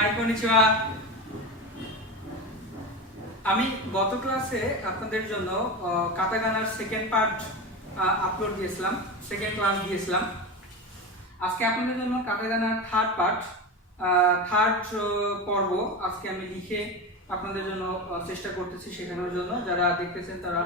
High কনিচিওয়া। আমি গত ক্লাসে আপনাদের জন্য কাতাকানার সেকেন্ড পার্ট আপলোড দিয়েছিলাম, সেকেন্ড ক্লাস দিয়েছিলাম। আজকে আপনাদের জন্য কাতাকানার থার্ড পার্ট, থার্ড পর্ব আজকে আমি লিখে আপনাদের জন্য চেষ্টা করতেছি শেখানোর জন্য। যারা দেখতেছেন তারা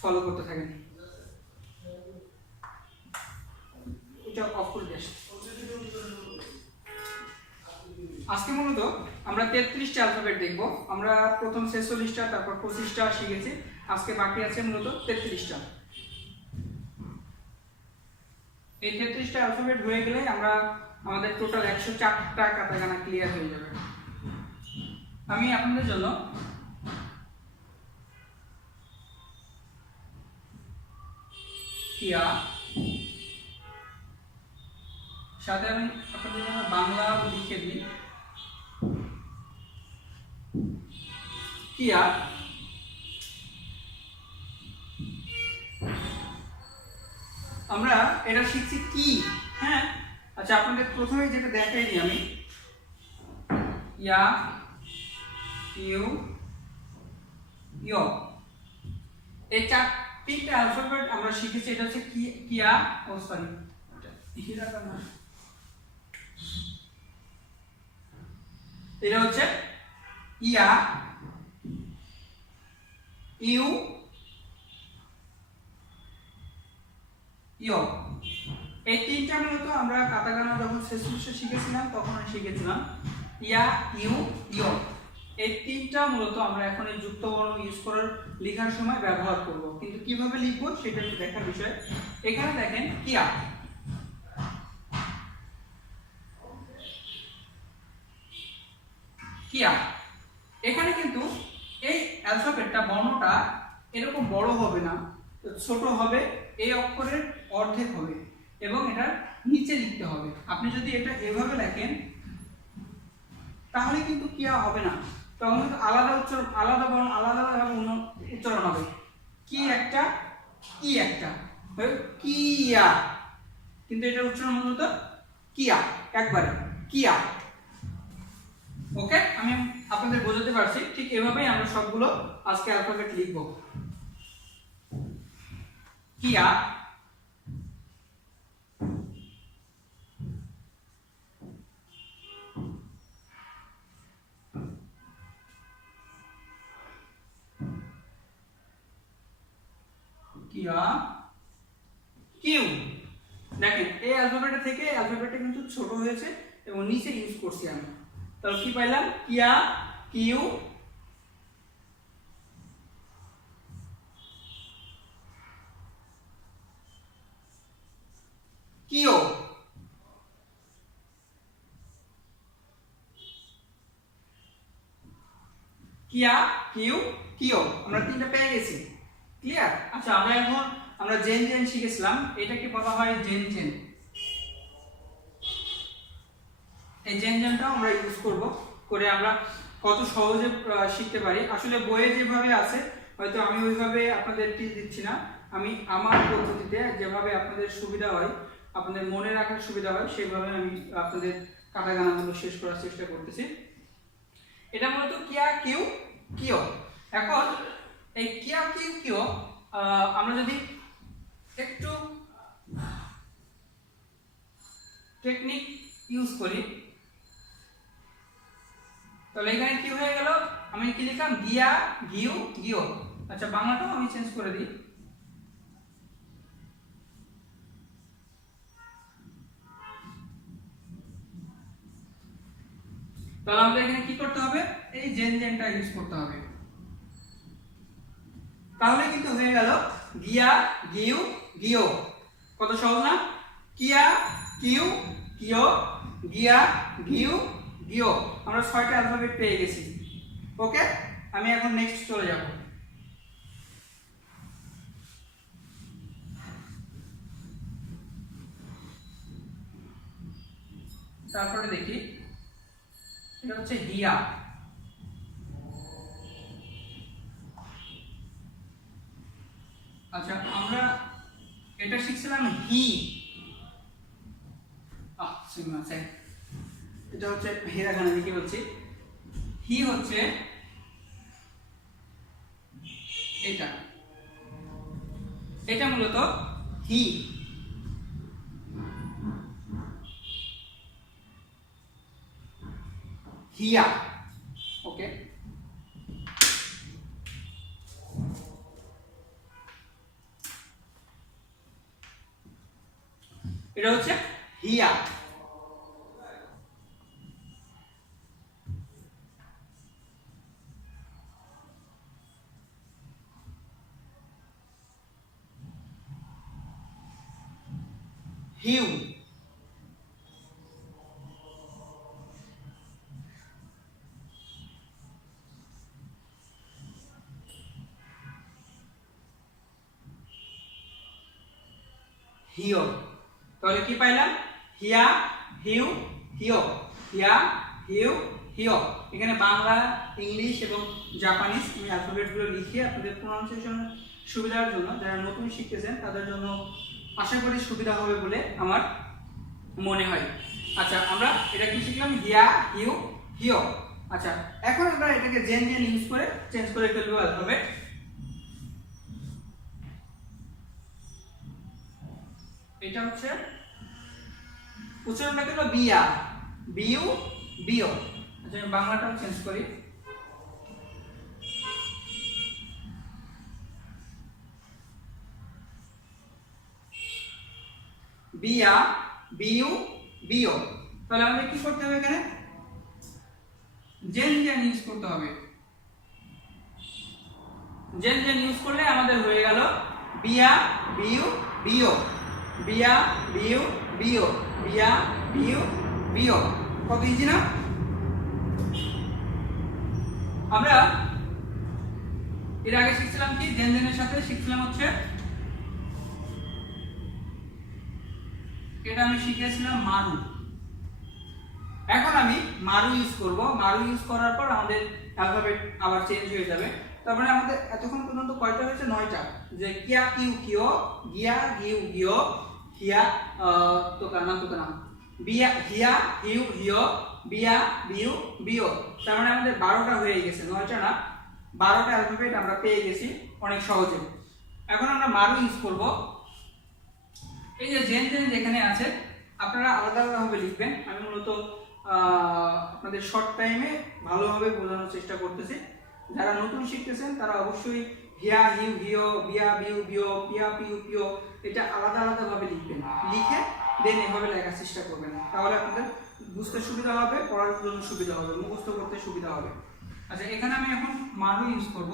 ফলো করতে থাকেন। এটা অফ করে দিস। আজকে মূলত আমরা 33টা অ্যালফাবেট দেখব। আমরা প্রথম 46টা, তারপর 25টা শিখেছি। আজকে বাকি আছে মূলত 33টা। এই 33টা অ্যালফাবেট হয়ে গেলে আমরা আমাদের টোটাল 104টা কাতাকানা ক্লিয়ার হয়ে যাবে। আমি আপনাদের জন্য কিয়া, সাথে আমি আপনাদের জন্য বাংলা লিখে দিই। কিয়া, আমরা এটা শিখছি কি। হ্যাঁ, আচ্ছা আপনাদের প্রথমেই যেটা দেখাইনি আমি, ইয়া, ইউ, ইয়, এই তিনটা অ্যালফাবেট আমরা শিখেছি। এটা হচ্ছে কিয়া, ও সরি এটা হচ্ছে ইয়া, ইউ, ইয়। এই তিনটা মূলত আমরা কাতাকানা যখন শেষ শিখেছিলাম তখন শিখেছিলাম ইয়া, ইউ, ইয়। এই তিনটা মূলত আমরা এখন এই যুক্ত বর্ণ ইউজ করার লেখার সময় ব্যবহার করব, কিন্তু কিভাবে লিখবো সেটা একটু দেখার বিষয়। এখানে দেখেন কিয়া, কিয়া, এখানে কিন্তু এই অ্যালফাবেটটা বর্ণটা এরকম বড় হবে না, ছোট হবে, এই অক্ষরের অর্ধেক হবে এবং এটা নিচে লিখতে হবে। আপনি যদি এটা এভাবে লেখেন তাহলে কিন্তু কিয়া হবে না, তখন কিন্তু আলাদা উচ্চারণ, আলাদা বর্ণ আলাদাভাবে উচ্চারণ হবে। কি একটা, কি একটা, কিয়া, কিন্তু এটার উচ্চারণ মূলত কিয়া, একবারে কিয়া। ওকে, আমি আপনাদের বোঝাতে পারছি। ঠিক এভাবেই আমরা সবগুলো আজকে অ্যালফাবেট লিখব। কিয়া, কিয়া, কিউ। দেখেন এই অ্যালফাবেট থেকে অ্যালফাবেটটা কিন্তু ছোট হয়েছে এবং নিচে ইউজ করছি আমি। তাহলে কি পাইলাম? কিয়া, কিউ, কিও, কিয়া, কিউ, কিও। আমরা তিনটা পেয়ে গেছি। ক্লিয়ার? আচ্ছা আমরা জেন জেন শিখেছিলাম, এটাকে বলা হয় জেন জেন। এই জেন জেনটাও আমরা ইউজ করব, করে আমরা কত সহজে শিখতে পারি। আসলে বইয়ে যেভাবে আছে হয়তো আমি ওইভাবে আপনাদের টিপস দিচ্ছি না, আমি আমার পদ্ধতিতে যেভাবে আপনাদের সুবিধা হয়, আপনাদের মনে রাখার সুবিধা হয়, সেভাবে আমি আপনাদের কাটাকানাগুলো শেষ করার চেষ্টা করতেছি। এটা মূলত কিয়া, কিউ, কিও। এখন এই কিয়া, কিউ, কিও আমরা যদি একটু টেকনিক ইউজ করি তাহলে এখানে কি হয়ে গেল? আমি কি লিখলাম? গিয়া, গিউ, গিও। আচ্ছা বাংলাটাও আমি চেঞ্জ করে দিই। তাহলে আমাদের এখানে কি করতে হবে? এই জেন জেনটা ইউজ করতে হবে। তাহলে কিন্তু হয়ে গেল গিয়া, গিউ, গিও। কত সহজ না? কিয়া, কিউ, কিও, গিয়া, গিউ, গিও। আমরা 6টা অ্যালফাবেট পেয়ে গেছি। ওকে, আমি এখন নেক্সট চলে যাব। তারপরে দেখি, এটা হচ্ছে হিয়া। আচ্ছা আমরা এটা শিখছিলাম হি। এটা হচ্ছে হিরাগানা, আমি কি বলছি, হি হচ্ছে এটা, এটা মূলত হি। হিয়া, ওকে। এটা হচ্ছে হিয়া। হিউ, হিও। তাহলে কি পাইলাম? হিয়া, হিউ, হিও, হিয়া, হিউ, হিও। এখানে বাংলা, ইংলিশ এবং জাপানিজ আমি অ্যালফাবেটগুলো লিখে আপনাদের প্রনাউন্সিয়েশন সুবিধার জন্য, যারা নতুন শিখতেছেন তাদের জন্য আশা করি সুবিধা হবে বলে আমার মনে হয়। আচ্ছা, আমরা এটা কি শিখলাম? হিয়া, হিউ, হিও। আচ্ছা, এখন আমরা এটাকে জেন জেন ইউজ করে চেঞ্জ করে ফেলবো অ্যালফাবেট। এটা হচ্ছে উচ্চারণটা হলো বিয়া, বিউ, বিও। আচ্ছা, আমি বাংলাটাও চেঞ্জ করি। বিয়া, বিউ, বিও। তাহলে আমাদের কি করতে হবে? এখানে জেন জেন ইউজ করতে হবে। জেন জেন ইউজ করলে আমাদের হয়ে গেল বিয়া, বিউ, বিও, বিয়া, বিউ, বিও, বিয়া, বিউ, বিও। কত ইজি না? আমরা এর আগে শিখছিলাম কি? জেন জেনের সাথে শিখছিলাম হচ্ছে, এটা আমি শিখেছিলাম মারু। এখন আমি মারু ইউজ করব। মারু ইউজ করার পর আমাদের অ্যালফাবেট আবার চেঞ্জ হয়ে যাবে। তারপরে আমাদের এতক্ষণ পর্যন্ত কয়টা হয়েছে? 9টা। যে কিয়া, কিউ, কিও, গিয়া, গিউ, গিও, হিয়া, তোকানা, তোকানা, বিয়া, হিয়া, হিউ, হিও, বিয়া, বিউ, বিও। তার মানে আমাদের 12টা হয়ে গেছে, 9টা না, 12টা অ্যালফাবেট আমরা পেয়ে গেছি অনেক সহজে। এখন আমরা মারু ইউজ করব। এই যে জেন জেন যেখানে আছে আপনারা আলাদা আলাদাভাবে লিখবেন। আমি মূলত আপনাদের শর্ট টাইমে ভালোভাবে বোঝানোর চেষ্টা করতেছি। যারা নতুন শিখতেছেন তারা অবশ্যই হিয়া, হিউ, হিও, বিয়া, বিউ, বিও, পিয়া, পিউ, পিও এটা আলাদা আলাদাভাবে লিখবেন। লিখে দেন এভাবে লেখার চেষ্টা করবেন। তাহলে আপনাদের বুঝতে সুবিধা হবে, পড়ার জন্য সুবিধা হবে, মুখস্থ করতে সুবিধা হবে। আচ্ছা, এখানে আমি এখন মারু ইউজ করব।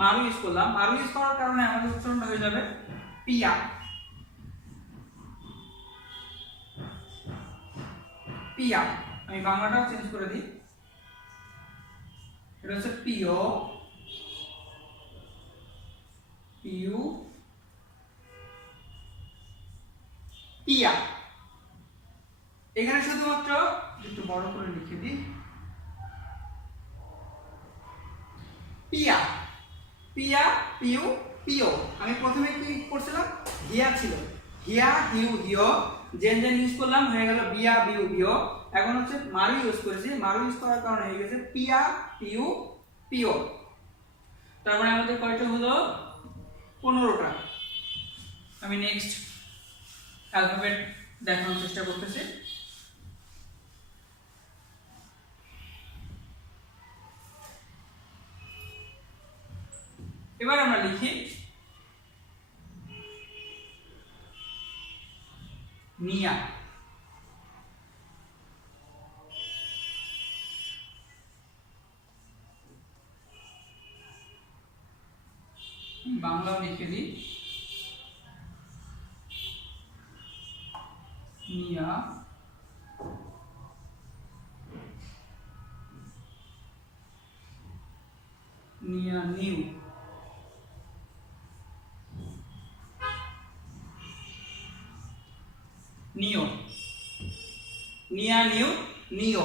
মারু ইউজ করলাম। মারু ইউজ করার কারণে আমাদের উচ্চারণটা হয়ে যাবে পিয়া, পিয়া। আমি বাংলাটাও চেঞ্জ করে দিই। এটা হচ্ছে পিও, পিউ, পিয়া। এখানে শুধুমাত্র একটু বড় করে লিখে দিই, পিয়া, পিয়া, পিউ, পিও। আমি প্রথমে কি করছিলাম? হিয়া ছিল, হিয়া, হিউ, হিও, জেন জেন ইউজ করলাম, হয়ে গেল বিয়া, বিউ, বিও। এখন হচ্ছে মারু ইউজ করেছি। মারু ইউজ করার কারণে হয়ে গেছে পিয়া, পিউ, পিও। তারপরে আমাদের কয়টা হলো? 15টা। আমি নেক্সট অ্যালফাবেট দেখানোর চেষ্টা করতেছি। এবার আমরা লিখি মিয়া, বাংলাও লিখে দিই মিয়া, নিয়া, নিউ, নিও, নিয়া, নিউ, নিও।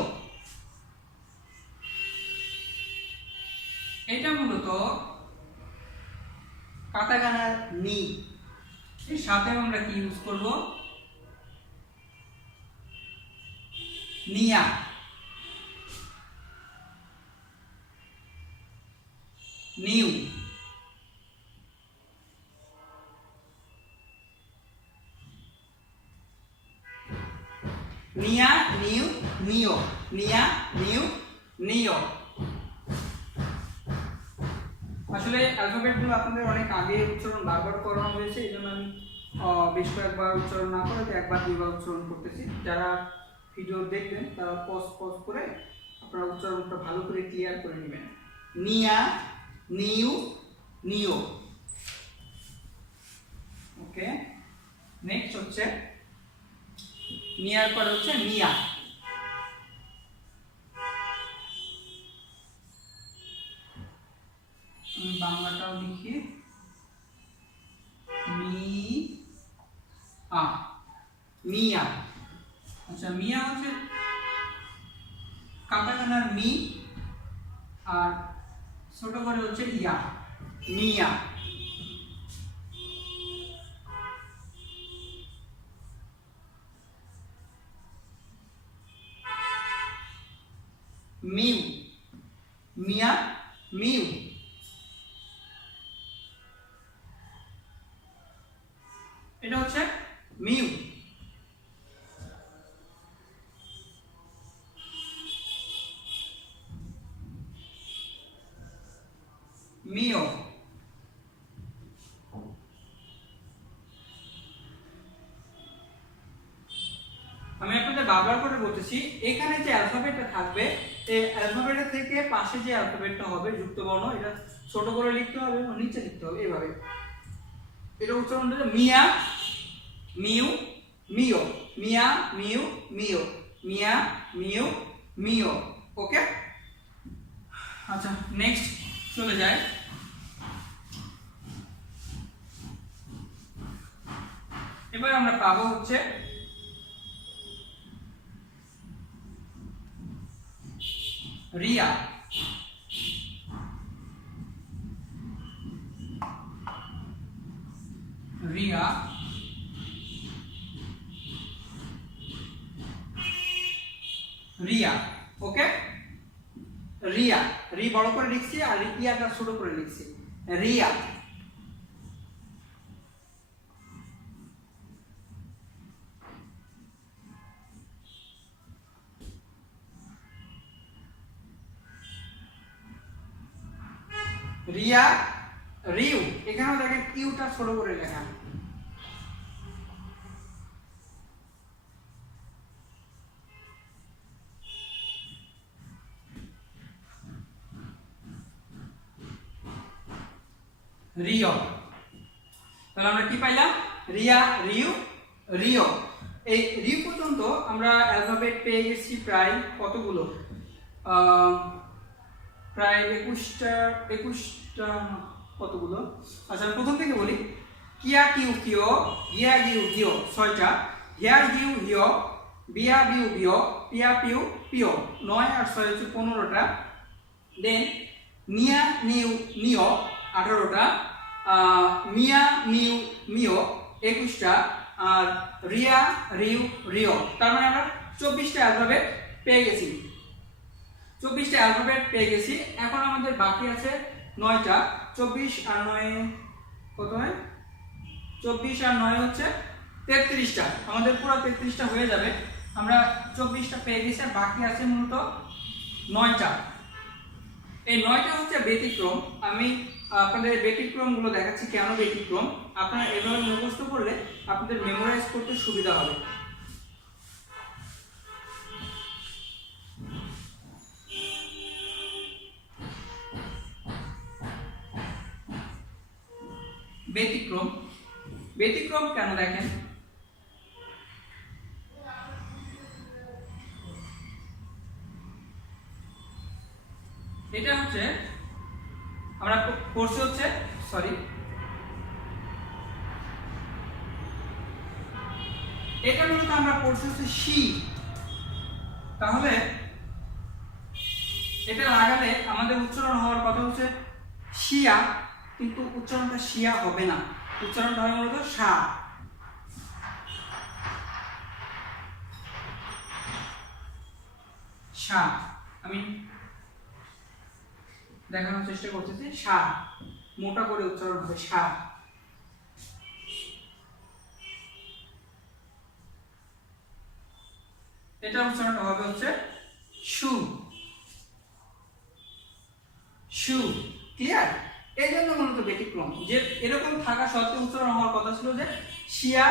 এটা মূলত কাতাকানার নি। সাথে আমরা কি ইউজ করব, নিয়া, নিউ, নিয়া, নিউ, নিও, নিয়া, নিউ, নিও। আসলে অ্যালফাবেটগুলো আপনাদের অনেক আগে উচ্চারণ বারবার করানো হয়েছে, এই জন্য আমি বেশ কয়েকবার উচ্চারণ না করে একবার দুইবার উচ্চারণ করতেছি। যারা ভিডিও দেখবেন তারা পজ পজ করে আপনারা উচ্চারণটা ভালো করে ক্লিয়ার করে নেবেন। নিয়া, নিউ, নিও। ওকে, নেক্সট হচ্ছে নিয়ার পর হচ্ছে নিয়া। আমি বাংলাটাও লিখি, মিয়া। আচ্ছা, মিয়া হচ্ছে কাটাকানার মি, আর ছোট করে হচ্ছে ইয়া, মিয়া। মিউ, মিয়া, মিউ। এটা হচ্ছে মিউ। মিও। আমি আপনাদের বারবার করে বলতেছি, এখানে যে অ্যালফাবেটটা থাকবে এই অ্যালফাবেটের থেকে পাশে যে অ্যালফাবেটটা হবে যুক্ত বর্ণ, এটা ছোট করে লিখতে হবে, নিচে লিখতে হবে এইভাবে। এটা উচ্চারণ হচ্ছে মিয়া, মিউ, মিও, মিয়া, মিউ, মিও, মিয়া, মিউ, মিও। ওকে, আচ্ছা নেক্সট চলে যায়। এবার আমরা পাবো হচ্ছে রিয়া। রিয়া, রিয়া। ওকে, রিয়া, রি বড় করে লিখছি আর ইয়াটা ছোট করে লিখছি, রিয়া। রিয়া, রিউ। এখানেও দেখেন ইউটা ছোট করে লেখা। রিও। তাহলে আমরা কি পাইলাম, রিয়া, রিউ, রিও। এই রিউ পর্যন্ত আমরা অ্যালফাবেট পেয়ে গেছি প্রায় কতগুলো, প্রায় 21টা কতগুলো। আচ্ছা প্রথম থেকে বলি, কিয়া, কিউ, কিও, গিয়া, গিউ, গিও 6টা, হিয়া, গিউ, হিও, বিয়া, বিউ, বিও, পিয়া, পিউ, পিও 9 আর 6 হচ্ছে 15টা। দেন নিয়া, নিউ, নিও 18টা, মিয়া, মিউ, মিও 21টা, আর রিয়া, রিউ, রিও। তার মানে আমরা 24টা অ্যালফাবেট পেয়ে গেছি। 24টা অ্যালফাবেট পেয়ে গেছি। এখন আমাদের বাকি আছে 9টা। 24 আর 9 কত হয়, 24 আর 9 হচ্ছে 33টা। আমাদের পুরো 33টা হয়ে যাবে। আমরা 24টা পেয়ে গেছি, আর বাকি আছে মূলত 9টা। এই 9টা হচ্ছে ব্যতিক্রম। আমি আপনাদের ব্যতিক্রমগুলো দেখাচ্ছি কেন ব্যতিক্রম। আপনারা এভাবে মুখস্থ করলে আপনাদের মেমোরাইজ করতে সুবিধা হবে। ব্যতিক্রম, ব্যতিক্রম কেন দেখেন, এটা হচ্ছে আমরা পড়ছি হচ্ছে, সরি এটা মূলত আমরা পড়ছি হচ্ছে শি। তাহলে এটা লাগালে আমাদের উচ্চারণ হওয়ার কথা হচ্ছে শিয়া, কিন্তু উচ্চারণটা শিয়া হবে না, উচ্চারণটা হবে মূলত সা। সা, আমি দেখানোর চেষ্টা করতেছি। সা মোটা করে উচ্চারণ হবে সা। এটা উচ্চারণ হবে হচ্ছে সু, সু। ক্লিয়ার? এই জন্য মূলত ব্যতিক্রম, যে এরকম থাকা সত্ত্বেও উচ্চারণ হওয়ার কথা ছিল যে শিয়া,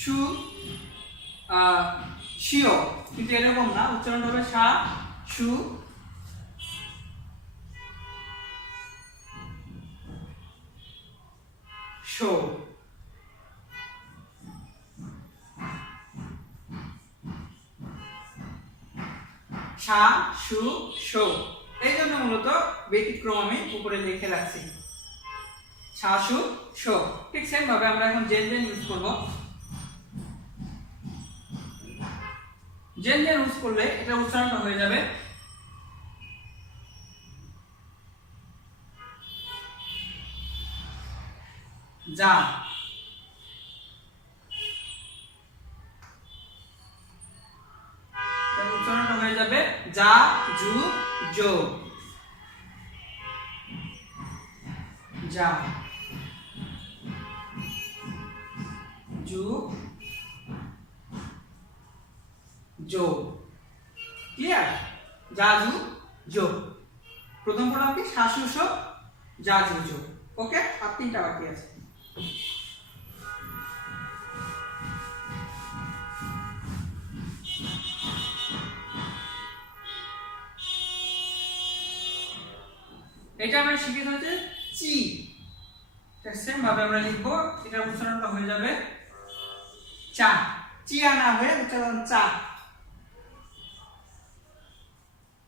সু, শিও, কিন্তু এরকম না, উচ্চারণ হবে সা, সু, শো। সা, সু, শো। এই জন্য মূলত ব্যতিক্রম আমি উপরে লিখে রাখছি, সা, সু, শো। ঠিক সেম ভাবে আমরা এখন জেন জেন ইউজ করব। জেন জেন ইউজ করলে এটা উচ্চারণটা হয়ে যাবে যা। উচ্চারণটা হয়ে যাবে যা, জু, জো। যা, জু, জো। ক্লিয়ার? যা, জু, জো। প্রথম পড়লাম কি শাশু, শো, যা, জু, জো। ওকে, আর তিনটা বাকি আছে। এটা আমরা শিখে হচ্ছে চি। সেম ভাবে আমরা লিখবো, এটা উচ্চারণটা হয়ে যাবে চা। চিয়া না হয়ে উচ্চারণ চা,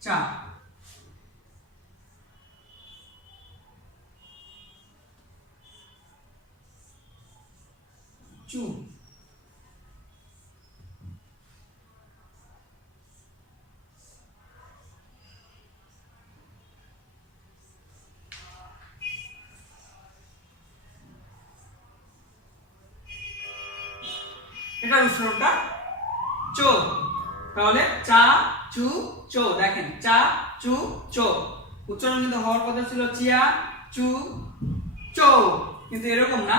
চা। চু, এটা উচ্চারণটা চো। তাহলে চা, চু, চো। দেখেন চা, চু, চো। উচ্চারণ কিন্তু হওয়ার কথা ছিল চিয়া, চু, চো, কিন্তু এরকম না,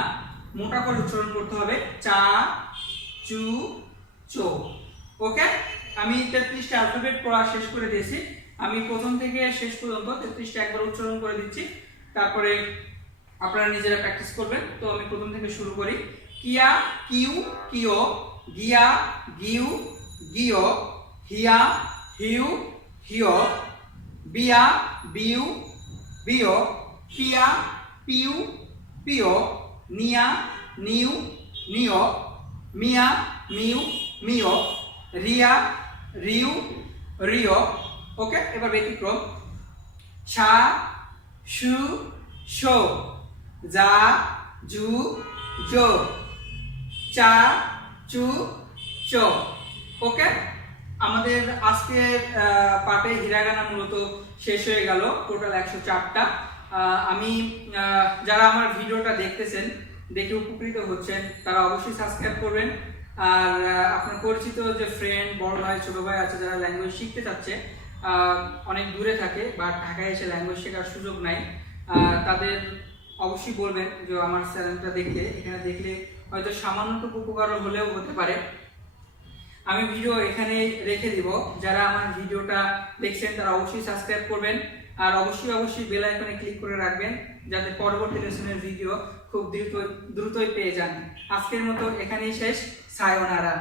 মোটা করে উচ্চারণ করতে হবে চা, চু, চো। ওকে, আমি 33টা অ্যালফাবেট পড়া শেষ করে দিয়েছি। আমি প্রথম থেকে শেষ পর্যন্ত 33টা একবার উচ্চারণ করে দিচ্ছি, তারপরে আপনারা নিজেরা প্র্যাকটিস করবেন। তো আমি প্রথম থেকে শুরু করি। কিয়া, কিউ, কিও, গিয়া, গিউ, গিও, হিয়া, হিউ, হিও, বিয়া, বিউ, বিও, পিয়া, পিউ, পিও, নিয়া, নিউ, নিও, মিয়া, মিউ, মিও, রিয়া, রিউ, রিও। ওকে, এবার ব্যতিক্রম। সা, সু, শো, যা, জু, জো, চা, চু, চো। ওকে, আমাদের আজকের পাঠে হিরাগানা মূলত শেষ হয়ে গেল। টোটাল 104টা। আমি যারা আমার ভিডিওটা দেখতেছেন, দেখে উপকৃত হচ্ছেন, তারা অবশ্যই সাবস্ক্রাইব করবেন। আর আপনার পরিচিত যে ফ্রেন্ড, বড় ভাই, ছোট ভাই আছে যারা ল্যাঙ্গুয়েজ শিখতে চাচ্ছে, অনেক দূরে থাকে বা ঢাকায় এসে ল্যাঙ্গুয়েজ শেখার সুযোগ নাই, তাদের অবশ্যই বলবেন যে আমার চ্যানেলটা দেখলে, এখানে দেখলে হয়তো সামান্যটুকু উপকার হলেও হতে পারে। আমি ভিডিও এখানে রেখে দিব। যারা আমার ভিডিওটা দেখছেন তারা অবশ্যই সাবস্ক্রাইব করবেন, আর অবশ্যই বেল আইকনে ক্লিক করে রাখবেন, যাতে পরবর্তী লেসনের ভিডিও খুব দ্রুতই পেয়ে যান। আজকের মতো এখানেই শেষ। সায়োনারা।